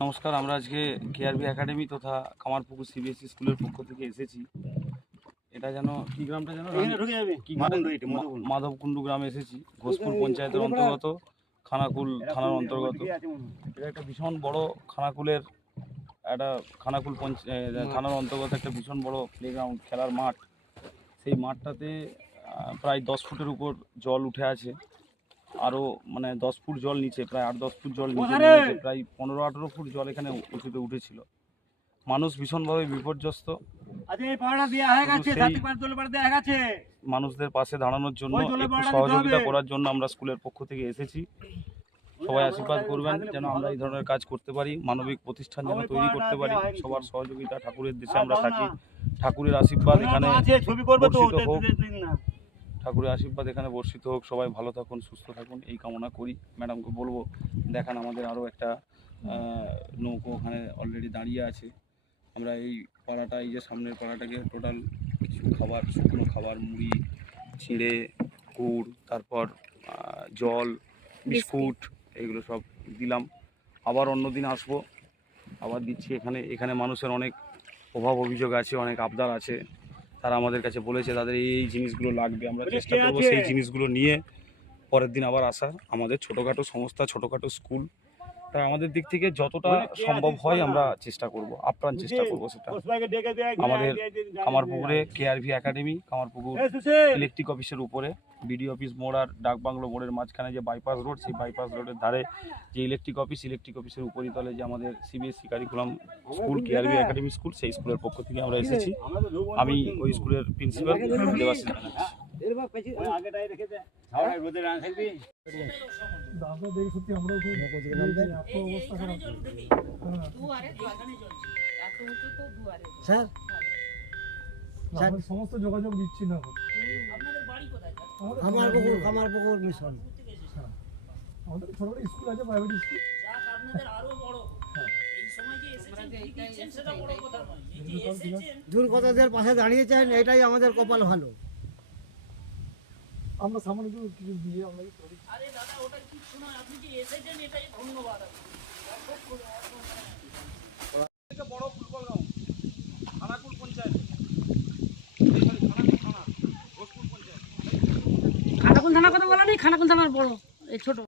নমস্কার আমরা আজকে কেআরবি একাডেমি তথা কামারপুকুর সিবিএসই স্কুলের পক্ষ থেকে এসেছি। এটা যেন কি গ্রামটা যেন? কি? মাধবকুণ্ডু গ্রামে এসেছি ঘোষপুর পঞ্চায়েতের অন্তর্গত খানাকুল থানার অন্তর্গত। এটা একটা ভীষণ বড় খানাকুলের একটা খানাকুল পঞ্চ এ, থানার অন্তর্গত একটা ভীষণ বড় প্লেগ্রাউন্ড খেলার মাঠ। সেই মাঠটাতে প্রায় দশ ফুটের উপর জল উঠে আছে। আরও মানে দশ ফুট জল নিচে প্রায় আট দশ ফুট জল নিচে প্রায় পনেরো আঠেরো ফুট জল এখানে উঁচুতে উঠেছিল। মানুষ ভীষণভাবে বিপর্যস্ত। হয়ে মানুষদের পাশে দাঁড়ানোর জন্য একটু সহযোগিতা করার জন্য আমরা স্কুলের পক্ষ থেকে এসেছি। সবাই আশীর্বাদ করবেন যেন আমরা এই ধরনের কাজ করতে পারি মানবিক প্রতিষ্ঠান যেন তৈরি করতে পারি। সবার সহযোগিতা ঠাকুরের দেশে আমরা থাকি। ঠাকুরের আশীর্বাদ এখানে হোক। ঠাকুরের আশীর্বাদ এখানে বর্ষিত হোক। সবাই ভালো থাকুন, সুস্থ থাকুন। এই কামনা করি। ম্যাডামকে বলব, দেখান আমাদের আরও একটা নৌকো ওখানে অলরেডি দাঁড়িয়ে আছে। আমরা এই পাড়াটা, এই যে সামনের পাড়াটাকে টোটাল কিছু খাবার, শুকনো খাবার, মুড়ি, ছিঁড়ে, গুড়, তারপর জল, বিস্কুট, এগুলো সব দিলাম। আবার অন্য দিন আসব। আবার দিচ্ছি এখানে। এখানে মানুষের অনেক অভাব অভিযোগ আছে, অনেক আবদার আছে। তারা আমাদের কাছে বলেছে তাদের এই জিনিসগুলো লাগবে আমরা চেষ্টা করব সেই জিনিসগুলো নিয়ে পরের দিন আবার আসার আমাদের ছোটোখাটো সংস্থা ছোটোখাটো স্কুল তাই আমাদের দিক থেকে যতটা সম্ভব হয় আমরা চেষ্টা করব আপ্রাণ চেষ্টা করব সেটা। আমাদের কামারপুকুরে K R V academy Kamarpukur electric অফিসের উপরে। বিডি অফিস মোড় আর ডাকবাংলো মোড়ের মাঝখানে যে বাইপাস রোড সেই বাইপাস রোডের ধারে যে ইলেকট্রিক অফিস ইলেকট্রিক অফিসের উপরিতলে যে আমাদের CBSE curriculum school K R B academy school সেই স্কুলের পক্ষ থেকে আমরা এসেছি। আমি ওই স্কুলের প্রিন্সিপাল দেবাশিস স্যার? সমস্ত যোগাযোগ বিচ্ছিন্ন খামার পুকুর খামার পুকুর মিশন। আমাদের ছোট ছোট স্কুল আছে প্রাইভেট স্কুল বড়। হ্যাঁ। বড় দুর্গতদের পাশে দাঁড়িয়েছেন এটাই আমাদের কপাল ভালো। আমরা সামান্য কিছু কিছু দিয়ে আমরা আরে দাদা ওটা কিচ্ছু নয়। আপনি যে এসেছেন এটাই ধন্যবাদ বড় ফুটবল গ্রাউন্ড খানাকুল পঞ্চায়েত থানার কথা বলা নেই খানা কিন্তু আমার বড় এই ছোট।